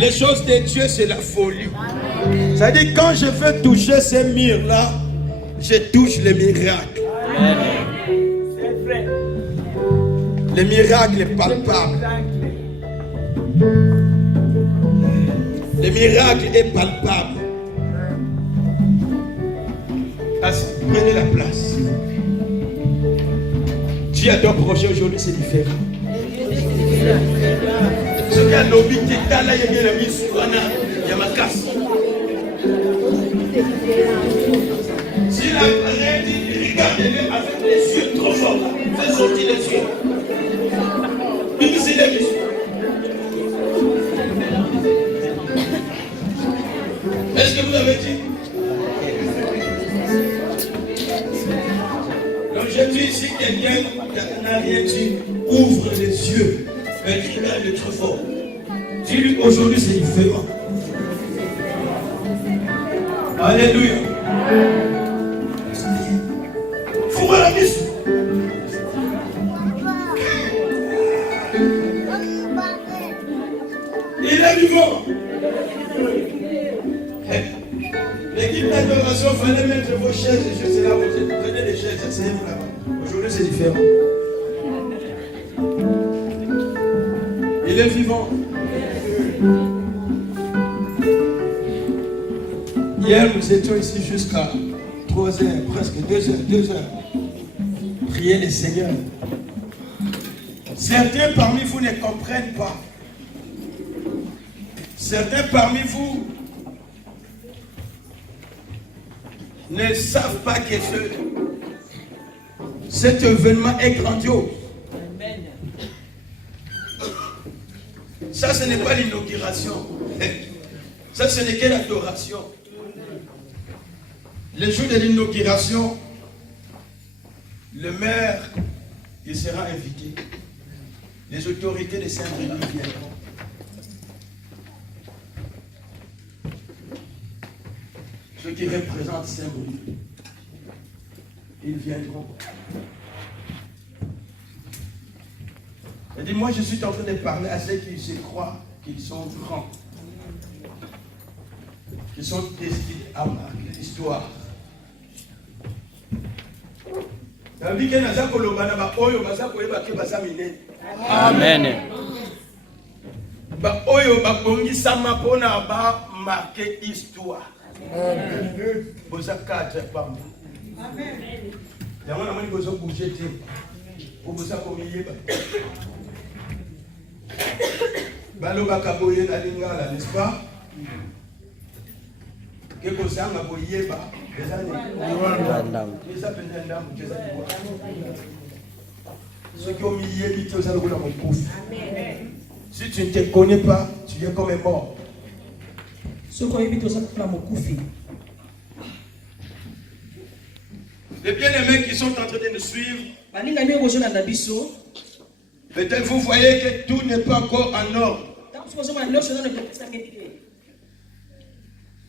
Les choses de Dieu, c'est la folie. C'est-à-dire, quand je veux toucher ces murs-là, je touche les miracles. Les miracles palpables. Les miracles est palpable. Prenez la place. Dieu a d'autres projets aujourd'hui, c'est différent. Ce qu'il y a lobby, il y a la mise sur il y a ma casse. Si la reine dit, regardez-les avec les yeux trop forts, fais sortir les yeux. Finissez les yeux. Est-ce que vous avez dit? Donc je dis, si quelqu'un n'a rien dit, ouvre les yeux. Mais regarde le trop fort. Dis-lui aujourd'hui c'est différent. Alléluia. Fous-moi la mise. Il est vivant. L'équipe d'adoration, il fallait mettre vos chaises et je sais là, vous prenez les chaises, asseyez-vous là-bas. Aujourd'hui c'est différent. Il est vivant. Hier, nous étions ici jusqu'à 3 heures, presque 2 heures. Prier le Seigneur. Certains parmi vous ne comprennent pas. Certains parmi vous ne savent pas que cet événement est grandiose. Ça, ce n'est pas l'inauguration. Ça, ce n'est que l'adoration. Le jour de l'inauguration, le maire, il sera invité. Les autorités de Saint-Rémy viendront. ceux qui représentent Saint-Brieuc, ils viendront. Et dit, moi je suis en train de parler à ceux qui se croient qu'ils sont grands, qui sont destinés à marquer l'histoire. Amen. Oyo babongisama pona ba marquer histoire. Boza cadre pamba. Amen. Yango na moni bozo bouger te. Boza komiyeba. Baloba kaboye na lingala, n'est-ce pas? Que kozanga boyeba. Si tu ne te connais pas, tu es comme un mort. Les bien-aimés qui sont en train de nous suivre, peut-être vous voyez que tout n'est pas encore en ordre.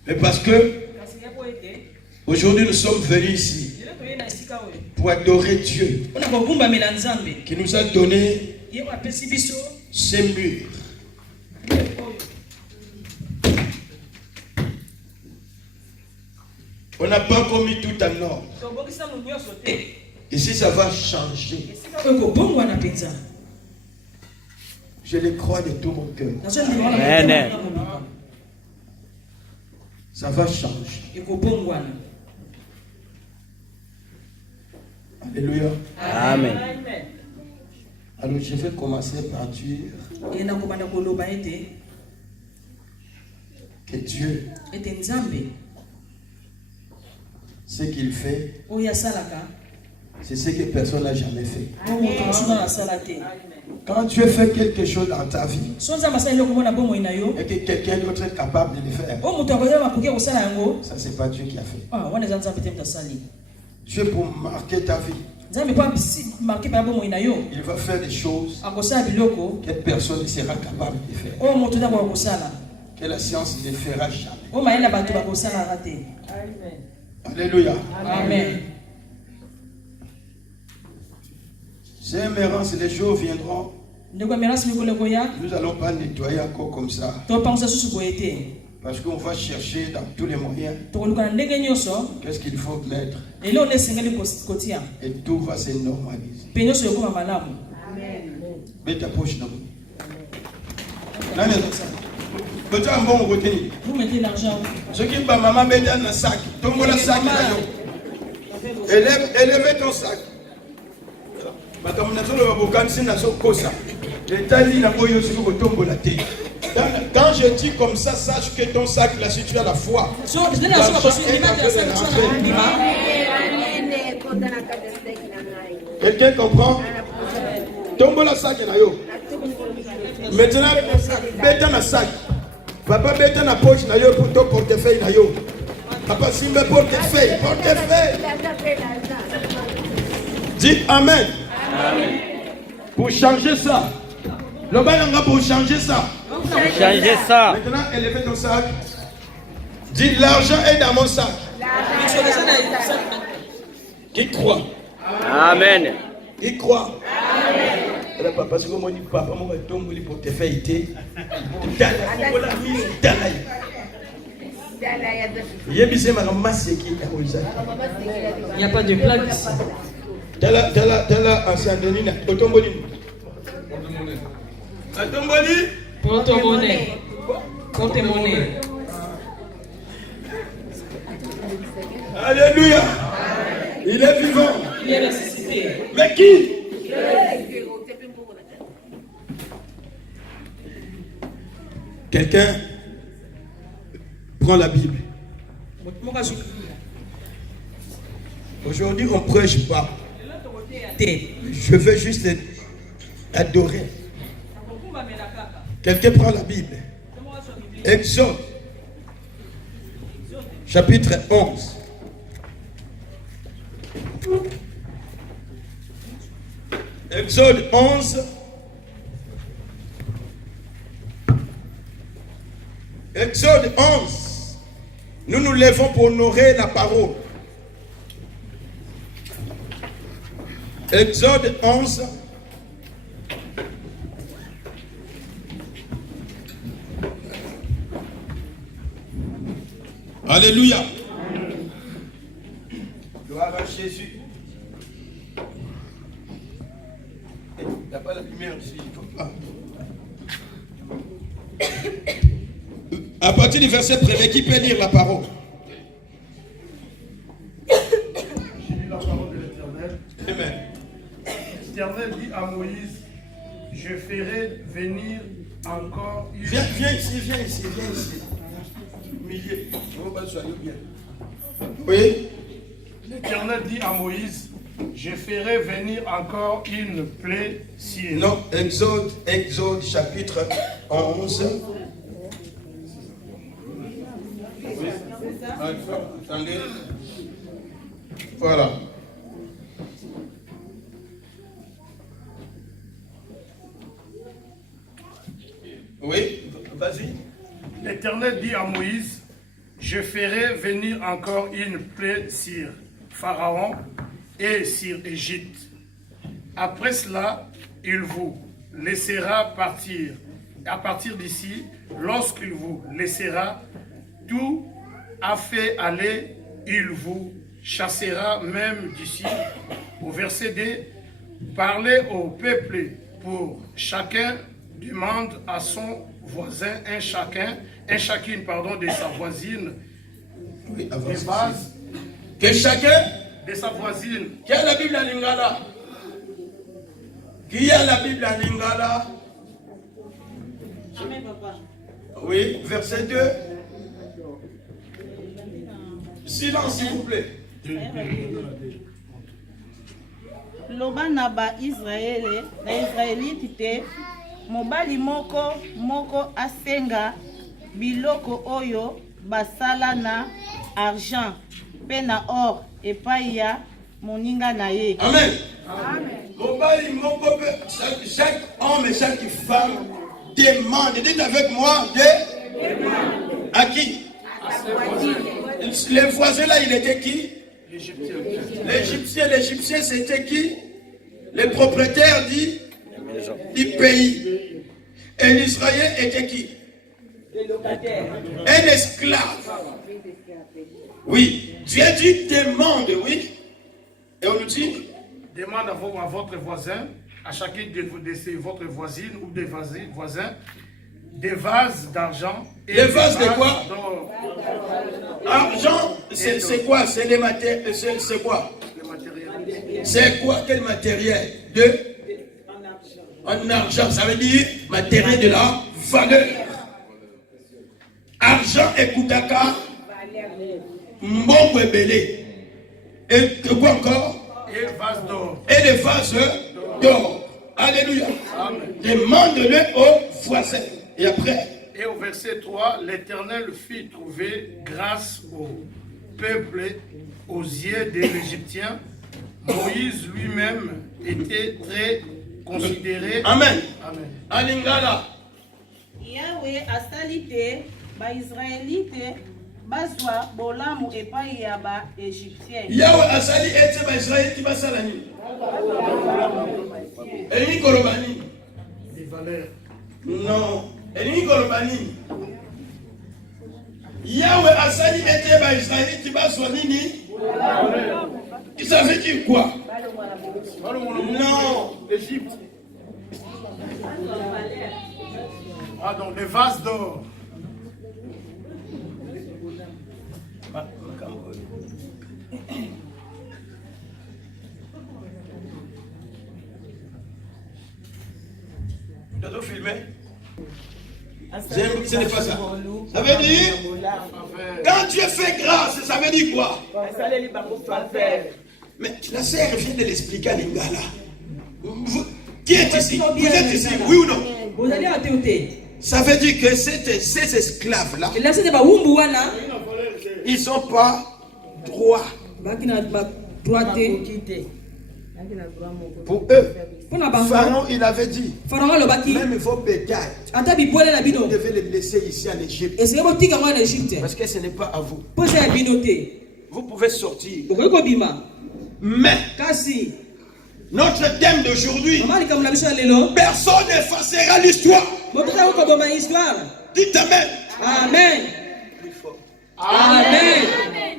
Mais parce que aujourd'hui nous sommes venus ici pour adorer Dieu qui nous a donné ces murs. On n'a pas encore mis tout en ordre. Ici ça va changer. Je le crois de tout mon cœur. Amen. Ça va changer. Alléluia. Amen. Alors je vais commencer par dire que Dieu, ce qu'il fait, c'est ce que personne n'a jamais fait. Quand Dieu fait quelque chose dans ta vie et que quelqu'un d'autre est capable de le faire, ça c'est pas Dieu qui a fait. Dieu pour marquer ta vie, il va faire des choses que personne ne sera capable de faire, que la science ne fera jamais. Alléluia. Amen. C'est un mérance, les jours viendront. Nous n'allons pas nettoyer encore comme ça. Parce qu'on va chercher dans tous les moyens. Qu'est-ce qu'il faut mettre? Et tout va se normaliser. Mets ta poche dans vous mettez l'argent. Ce qui va maman mettre dans le sac. Tombe le sac. Élève ton sac. Quand je dis comme ça, sache que ton sac, là, si tu as la foi, quelqu'un comprend? Tombe le sac. Maintenant, bête dans le sac. Papa bête dans la poche pour ton portefeuille. Papa simba portefeuille. Dites Amen. Amen. Pour changer ça. Le bain pour changer ça. Changer ça. Maintenant, élevez ton sac. Dites l'argent est dans mon sac. Qui croit? Amen. Qui croit? Amen. Papa, si vous dites papa, moi je tombe pour te faire été. Il n'y a pas de plaque ici. Tala ancien Denis, Otomboli. Prends ton monnaie. Prends tes monnaies. Alléluia. Il est vivant. Il est ressuscité. Mais qui? Quelqu'un prend la Bible. Aujourd'hui, on ne prêche pas. Je veux juste adorer. Quelqu'un prend la Bible. Exode, chapitre 11. Exode 11. Exode 11. Nous nous levons pour honorer la parole. Exode 11. Alléluia. Gloire à Jésus. Il n'y a pas la lumière ici. À partir du verset 1er, qui peut lire la parole? J'ai lu la parole de l'Éternel. Amen. L'Éternel dit à Moïse, je ferai venir encore une... Viens ici. Milieu. Oui. L'Éternel dit à Moïse, je ferai venir encore une plaie syrienne. Non, Exode chapitre 11. Oui. Attendez. Voilà. Oui, vas-y. L'Éternel dit à Moïse, je ferai venir encore une plaie sur Pharaon et sur Égypte. Après cela, il vous laissera partir. À partir d'ici, lorsqu'il vous laissera tout à fait aller, il vous chassera même d'ici. Au verset 2, parlez au peuple pour chacun demande à son voisin, chacune de sa voisine, oui, des vases, que chacun de sa voisine. Qui a la Bible en lingala? Qui a la Bible en lingala? Amen, papa. Oui, verset 2. Silence, s'il vous plaît. Loba na ba Israélite te mobali moko asenga biloko oyo basala na argent pe na or epai ya moninga na ye. Amen. Mobali moko, chaque homme et chaque femme demande. Dites avec moi, demande. À qui? Les voisins là, il était qui? L'Égyptien, c'était qui? Les propriétaires du pays. Et l'Israélien était qui? Un esclave. Oui. Dieu dit demande, oui. Et on nous dit? Demande à votre voisin, à chacun de votre voisine ou des voisins, des vases d'argent. Des vases de quoi? d'or. Argent, c'est quoi? C'est les matériels. C'est quoi? C'est quoi? Quel matériel? En argent, ça veut dire matériel de la valeur. Argent et koutaka, mbongo et belé. Et quoi encore? Et vases d'or. Et les vases d'or. Alléluia. Demande-le aux voisins. Et après? Et au verset 3, l'Éternel fit trouver grâce au peuple aux yeux des Égyptiens. Moïse lui-même était très considéré. Amen. Amen. Alingala. Yahweh asali te ba Israélite bazwa bolamu epai ya ba Égyptien. Yahweh asali ete ba Israélite basala nini? Elingi koloba nini? Des valeurs. Non. Elingi koloba nini? Yahweh asali ete ba Israélite baswa nini? Ça veut dire quoi? Non. L'Égypte. Ah donc les vases d'or. Tu as tout filmé? Ce n'est pas ça. Ça veut dire, quand Dieu fait grâce, ça veut dire quoi? Mais la sœur vient de l'expliquer à Lingala. Qui est ici? Vous êtes ici, oui ou non? Ça veut dire que ces esclaves-là, ils ne sont pas droits. Pour eux, Pharaon, il avait dit, même vos bétails, vous devez les laisser ici en Égypte. Parce que ce n'est pas à vous. Vous pouvez sortir. Mais, notre thème d'aujourd'hui, personne n'effacera l'histoire. Dites Amen. Amen. Plus fort. Amen.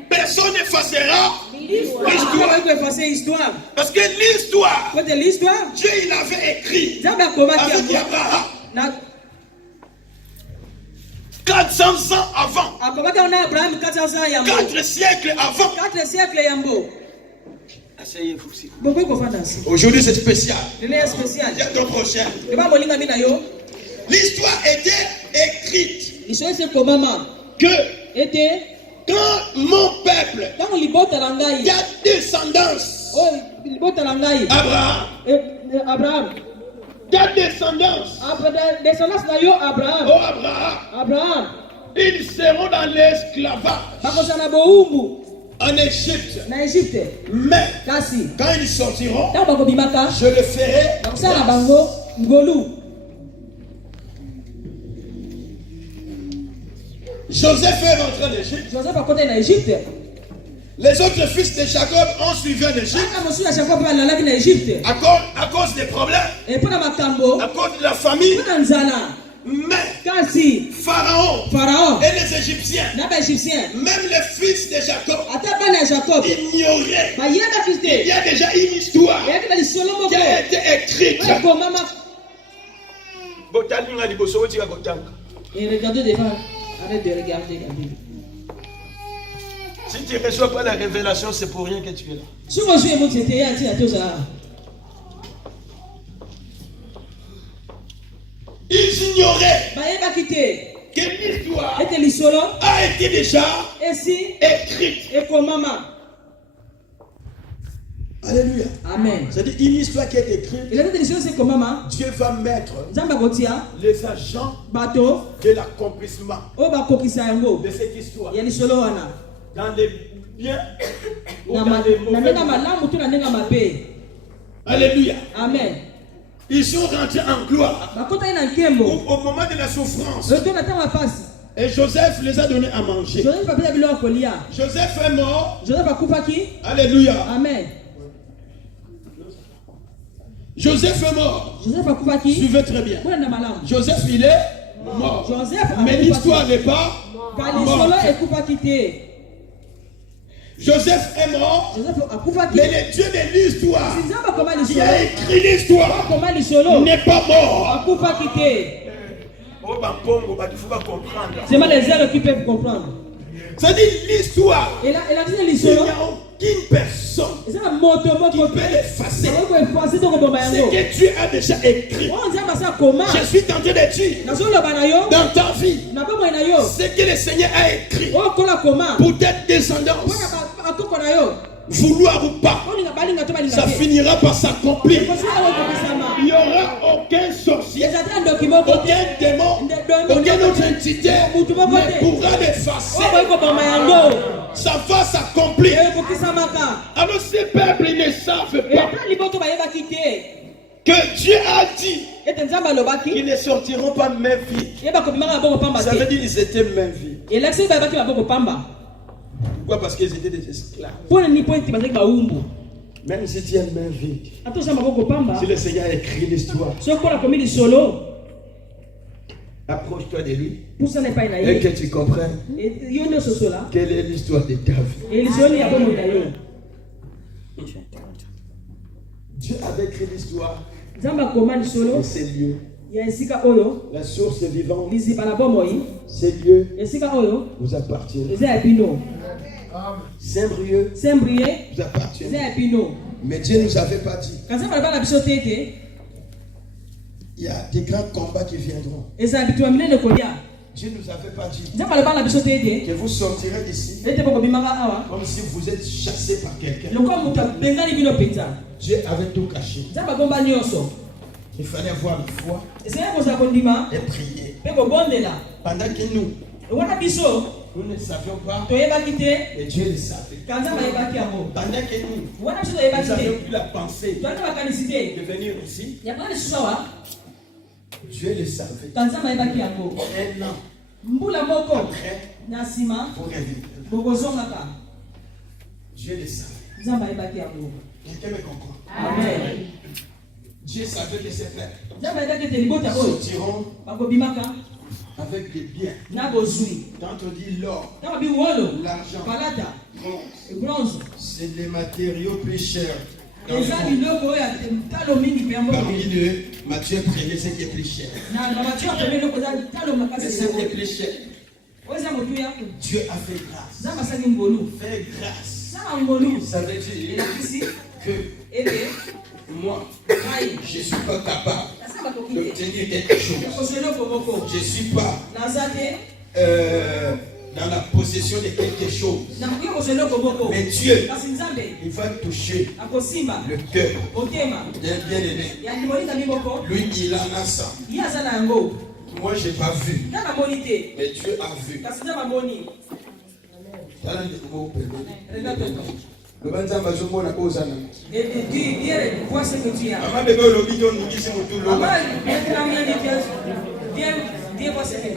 Personne n'effacera l'histoire. Parce que l'histoire, Dieu il avait écrit avec Abraham 400 ans avant. 4 siècles avant. Asseyez-vous aussi. Aujourd'hui c'est spécial. Il y a ton prochain. L'histoire était écrite que quand mon peuple qui a descendance, Abraham, qui a descendance, Abraham, ils seront dans l'esclavage en Égypte. Mais quand ils sortiront, je le ferai. Joseph est rentré en Égypte. Les autres fils de Jacob ont suivi en Égypte. À cause des problèmes. À cause de la famille. Mais Pharaon et les Égyptiens, même les fils de Jacob, ignoraient qu'il y a déjà une histoire qui a été écrite. Et regardez devant. Arrête de regarder la Bible. Si tu ne reçois pas la révélation, c'est pour rien que tu es là. Ils ignoraient que l'histoire a été déjà écrite. Alléluia. Amen. C'est-à-dire une histoire qui est écrite. Dieu va mettre les agents de l'accomplissement de cette histoire dans les biens ou dans les mauvais moments. Alléluia. Amen. Ils sont rentrés en gloire au moment de la souffrance. Et Joseph les a donné à manger. Joseph est mort. Alléluia. Amen. Joseph est mort. Suivez très bien. Joseph il est mort. Mais l'histoire n'est pas morte. Joseph est mort. Mais le Dieu de l'histoire qui a écrit l'histoire n'est pas mort. C'est mal les airs qui peuvent comprendre. Ça dit l'histoire. Il a dit Il n'y a aucune personne qui peut l'effacer. Ce que Dieu a déjà écrit. Je suis tenté de dire dans ta vie ce que le Seigneur a écrit pour ta descendance. Vouloir ou pas, ça finira par s'accomplir. Il n'y aura aucun sorcier, aucun démon, aucune autre entité ne pourra l'effacer. Ça va s'accomplir. Alors ces peuples ne savent pas que Dieu a dit qu'ils ne sortiront pas main vide. Ça veut dire qu'ils étaient main vide. Pourquoi? Parce qu'ils étaient des esclaves. Même si tu es main vide, si le Seigneur a écrit l'histoire, approche-toi de lui et que tu comprennes quelle est l'histoire de ta vie. Dieu avait écrit l'histoire de ces lieux. La source vivante, ces lieux vous appartiennent. Saint-Brieuc vous appartient. Mais Dieu ne nous avait pas dit. Il y a des grands combats qui viendront. Dieu ne nous avait pas dit que vous sortirez d'ici comme si vous êtes chassé par quelqu'un. Dieu avait tout caché. Il fallait avoir la foi et prier. Pendant que nous, Nous ne savions pas, mais Dieu le savait. Pendant que nous n'avions plus la pensée de venir ici, Dieu le savait. Un an après, pour revenir. Dieu le savait. Quelqu'un me comprend? Amen. Dieu savait que ses frères sortiront avec des biens. Quand on dit l'or, l'argent, bronze, c'est les matériaux plus chers. Parmi eux, Matthieu prenait ce qui est plus cher. Mais ce qui est plus cher. Dieu a fait grâce. Faire grâce. Ça veut dire que moi, je ne suis pas capable d'obtenir quelque chose. Je ne suis pas dans la possession de quelque chose. Mais Dieu, il va toucher le cœur d'un bien-aimé. Lui, il en a ça. Moi, je n'ai pas vu. Mais Dieu a vu. Le banzamba zomona kozana. Vois ce que tu as.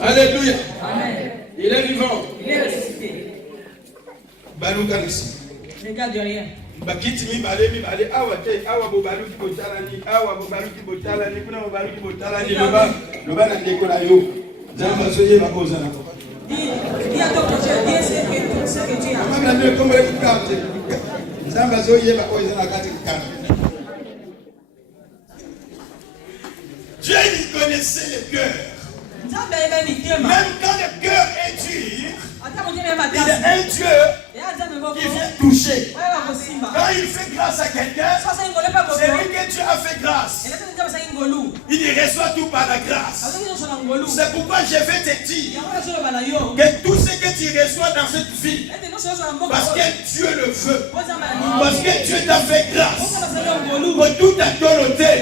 Alléluia. Amen. Il est vivant. Il est ressuscité. Regarde derrière. Bakiti mi bale awa te awa bo baluki botalani awa bo baluki botalani kuna bo baluki botalani loba na ndeko na yo. Zamba soye bakozana. Dis à ton prochain, dis ce que tu as. Maman ne comme le carte. Zamba soye bakozana kati kati. Dieu il connaissait le cœur. Même quand le cœur est dur, il est un Dieu qui vient toucher. Quand il fait grâce à quelqu'un, c'est lui que Dieu a fait grâce. Il reçoit tout par la grâce. C'est pourquoi je vais te dire que tout ce que tu reçois dans cette vie, parce que Dieu le veut, parce que Dieu t'a fait grâce, pour tout ta donné.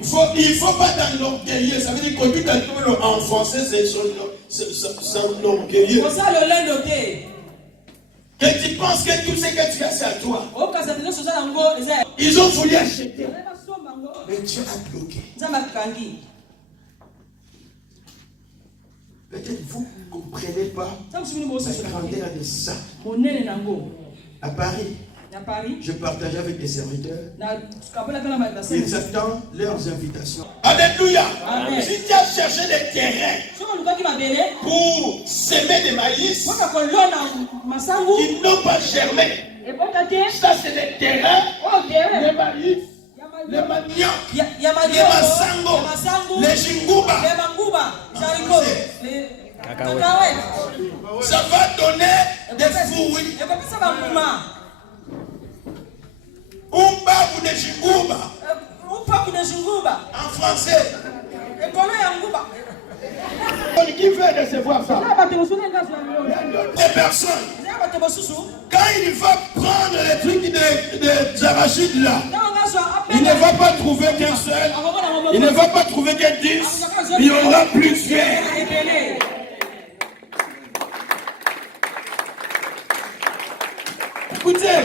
Il ne faut pas t'enorgueillir. Ça veut dire que tout à tout en français, c'est s'enorgueillir. Que tu penses que tout ce que tu as, c'est à toi. Ils ont voulu acheter. Mais Dieu a bloqué. Peut-être vous ne comprenez pas la grandeur de ça. À Paris, je partageais avec des serviteurs. Ils attendent leurs invitations. Alléluia. Amen. Si tu as cherché des terrains pour semer des maïs qui n'ont pas germé, ça c'est des terrains, les maïs, les manioc, les masango, les jingouba. Ça va donner des fruits. Umbabu de jingouba. En français. Qui veut recevoir ça? Des personnes. Quand il va prendre les trucs de arachides là, il ne va pas trouver qu'un seul. Il ne va pas trouver qu'un 10. Il y aura plusieurs. Écoutez.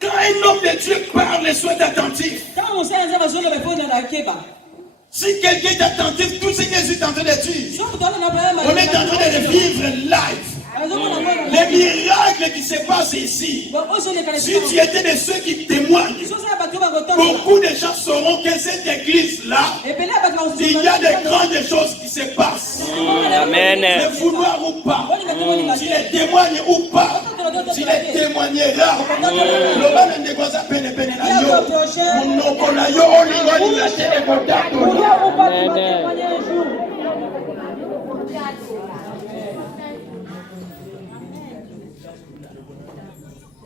Quand un homme de Dieu parle, sois attentif. Si quelqu'un est attentif, tout ce que je suis en train de dire, on est en train de vivre live. Les miracles qui se passent ici, si tu étais de ceux qui témoignent, beaucoup de gens sauront que cette église-là, il y a de grandes choses qui se passent. Amen. Le vouloir ou pas, tu les témoignes ou pas, tu les témoigneras.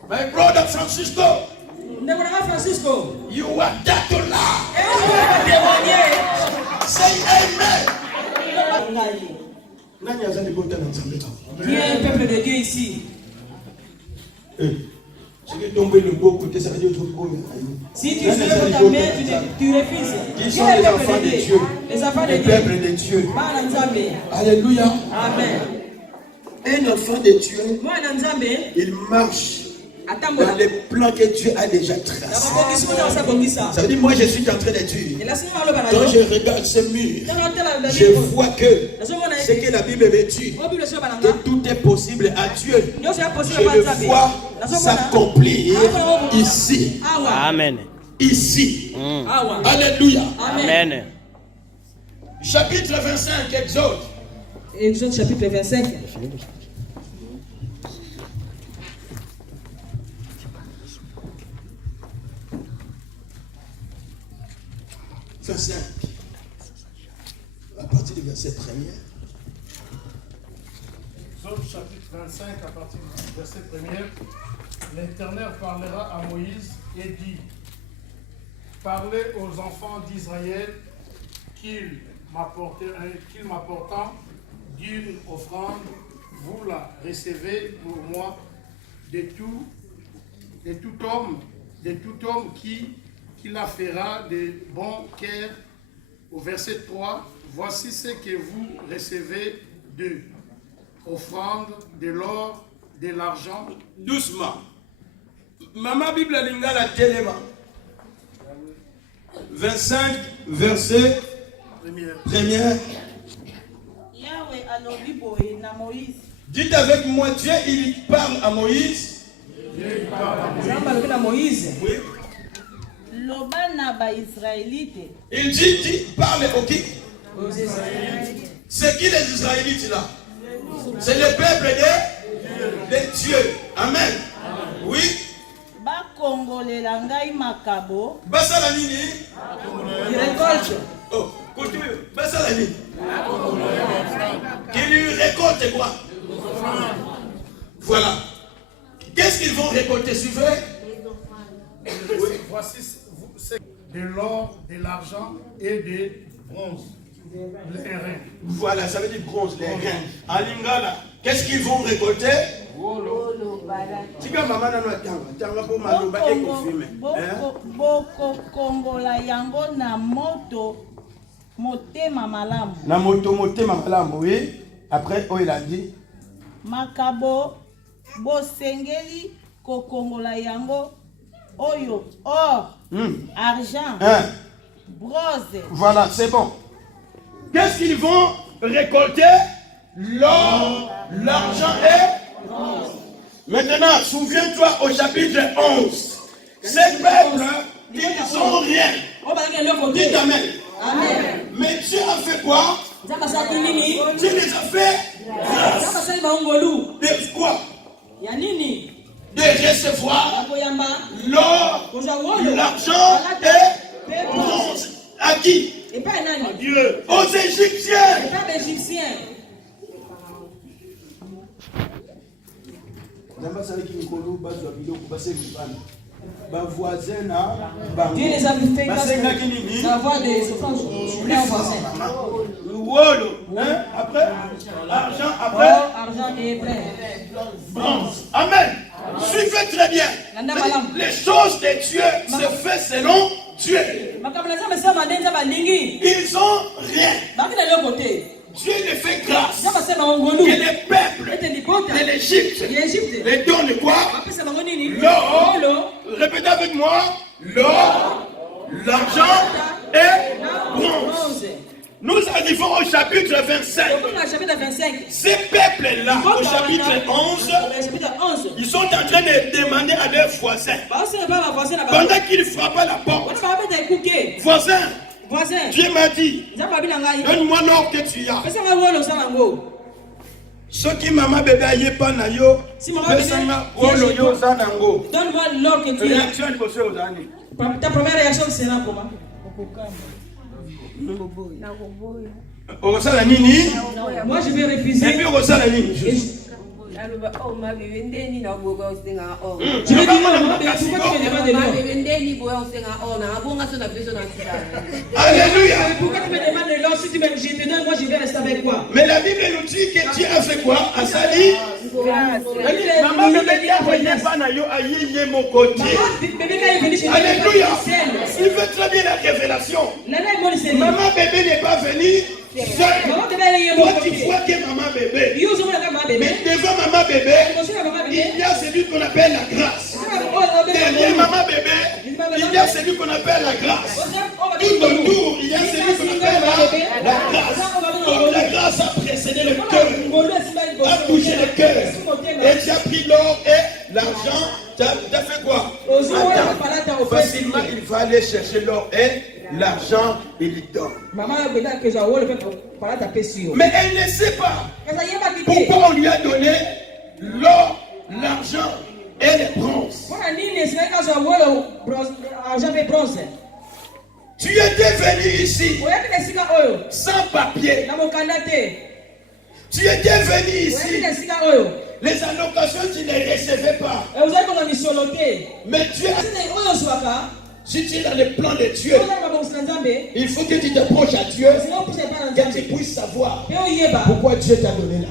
My brother Francisco, you are that to lie. Say amen. Il y a un peuple de Dieu ici. Je Tu veux tomber le beau côté, ça veut dire autre côté. Si tu soulèves ta main, tu refuses. Qui sont les enfants de Dieu? Les enfants de Le Dieu. peuple de Dieu. Alléluia. Amen. Un enfant de Dieu, il marche dans les plans que Dieu a déjà tracés. Ça veut dire, moi je suis en train de dire, quand je regarde ce mur, je vois que ce que la Bible veut dire, que tout est possible à Dieu. Je le vois s'accomplir ici. Amen. Ici. Alléluia. Amen. Chapitre 25, Exode. Exode chapitre 25. À partir du verset 1er. Exode chapitre 25, à partir du verset 1er. L'Éternel parlera à Moïse et dit: Parlez aux enfants d'Israël qu'ils m'apportant d'une offrande, vous la recevez pour moi de tout homme qui la fera de bon cœur. Au verset 3, voici ce que vous recevez de offrande, de l'or, de l'argent. Doucement. Maman Bible Lingala Téléma. 25, verset 1er. Dites avec moi, Dieu il parle à Moïse. Dieu parle à Moïse. Oui. Il dit, parle au qui? C'est qui les Israélites là? C'est le peuple de Dieu. Amen. Oui. Basala nini? Il récolte. Oh, continue. Basala nini? Qu'il lui récolte quoi? Voilà. Qu'est-ce qu'ils vont récolter? Suivez. Voici de l'or, de l'argent et des bronzes. Les reins. Voilà, ça veut dire bronze, les reins. En lingala, qu'est-ce qu'ils vont récolter? Tika maman na tanga pour maloba et confirmer. Boko kongola yango na moto motema malamu. Na moto motema malamu, oui. Après, oh il a dit. Makabo bosengeli kokongola yango oyo or, argent, bronze. Voilà, c'est bon. Qu'est-ce qu'ils vont récolter? L'or, l'argent et bronze. Maintenant, souviens-toi au chapitre 11. Ces peuples, ils n'ont rien. Dites Amen. Amen. Mais Dieu a fait quoi? Dieu les a fait grâce. De quoi? De recevoir l'or, l'argent et bronze. À qui? À Dieu. Aux Égyptiens. Dieu les a fait grâce d'avoir des offrandes voisins. Après, argent, après, or, argent et plein. bronze. Amen. Suivez très bien. Les choses de Dieu se font selon Dieu. Ils ont rien. Dieu les fait grâce. Et les peuples de l'Égypte les donnent quoi? L'or. Répétez avec moi. L'or, l'argent et bronze. Nous arrivons au chapitre 25. Ces peuples-là, au chapitre 11, ils sont en train de demander à leurs voisins. Pendant qu'ils frappent à la porte. Voisin, Dieu m'a dit, donne-moi l'or que tu as. Ce qui m'a bébé aïe pas na yo, donne-moi l'or que tu as. Ta première réaction sera comment? Moi je vais refuser. Et puis on ça la ligne. Je vais dire non, pourquoi tu me demandes de l'or? Alléluia. Pourquoi tu me demandes de l'or? Si tu me jettes dedans, moi je vais rester avec quoi? Mais la Bible nous dit que Dieu a fait quoi? A sali Maman bébé qui a venu pas na yo aïe mon côté. Alléluia. Il veut très bien la révélation. Maman bébé n'est pas venue seule. Toi tu vois que maman bébé. Mais devant maman bébé, il y a celui qu'on appelle la grâce. Derrière maman bébé, il y a celui qu'on appelle la grâce. Tout autour, il y a celui qu'on appelle la grâce. Donc la grâce a précédé le cœur, a touché le cœur. Et tu as pris l'or et l'argent. Tu as fait quoi? Attends, facilement, il va aller chercher l'or et l'argent, il lui donne. Mais elle ne sait pas pourquoi on lui a donné l'or, l'argent et le bronze. Tu étais venu ici sans papier. Tu étais venu ici. Les allocations, tu ne les recevais pas. Mais Dieu, si tu es dans le plan de Dieu, il faut que tu t'approches à Dieu, que tu puisses savoir pourquoi Dieu t'a donné là.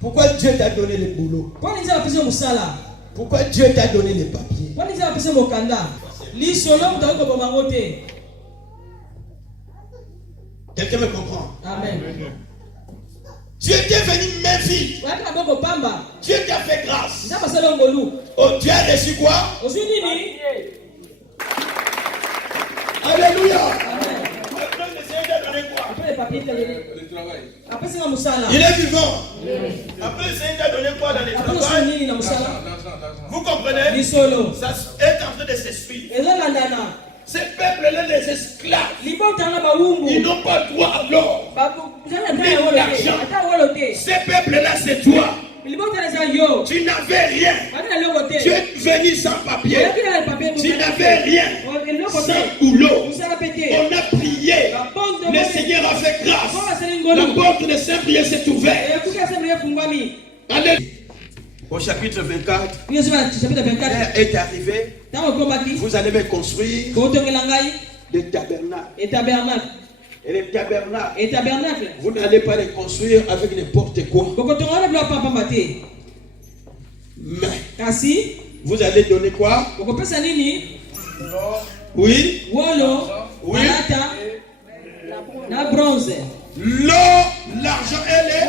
Pourquoi Dieu t'a donné le boulot? Pourquoi Dieu t'a donné les papiers? Quelqu'un me comprend? Amen. Dieu t'est venu même vie. Dieu t'a fait grâce. Oh, Dieu a reçu quoi? Alléluia. Il est vivant. Après le Seigneur t'a donné quoi dans les travail? Vous comprenez? Ça est en train de se suivre. Ces peuples-là, les esclaves, ils n'ont pas droit à l'or, ni l'argent. Ces peuples-là, c'est toi. Tu n'avais rien. Tu es venu sans papier. Tu n'avais rien. Sans boulot. On a prié. Le Seigneur a fait grâce. La porte de Saint-Prière s'est ouverte. Alléluia. Au chapitre 24, l'air est arrivé. Vous allez me construire des tabernacles. Et les tabernacles, vous n'allez pas les construire avec n'importe quoi. Mais vous allez donner quoi? Oui. Oui. L'or, l'argent et les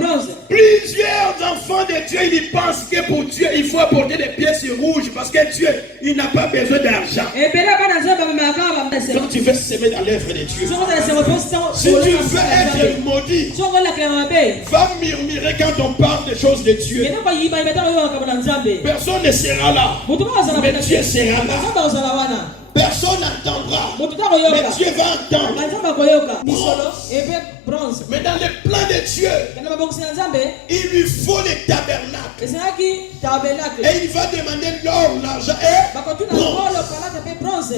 bronze. Plusieurs enfants de Dieu, ils pensent que pour Dieu, il faut apporter des pièces rouges parce que Dieu, il n'a pas besoin d'argent. Quand tu veux s'aimer dans l'œuvre de Dieu, si tu veux être maudit, va murmurer quand on parle des choses de Dieu. Personne ne sera là, mais Dieu sera là. Personne n'entendra, mais Dieu va entendre. Bronze. Mais dans le plan de Dieu, il lui faut les tabernacles. Et il va demander l'or, l'argent et bronze.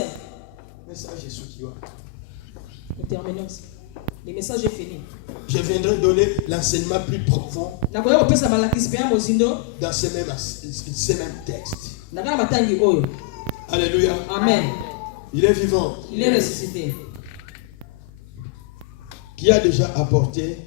Message Jésus qui va. Nous terminons. Le message est fini. Je viendrai donner l'enseignement plus profond dans ce même texte. Alléluia. Amen. Il est vivant. Il est ressuscité. Qui a déjà apporté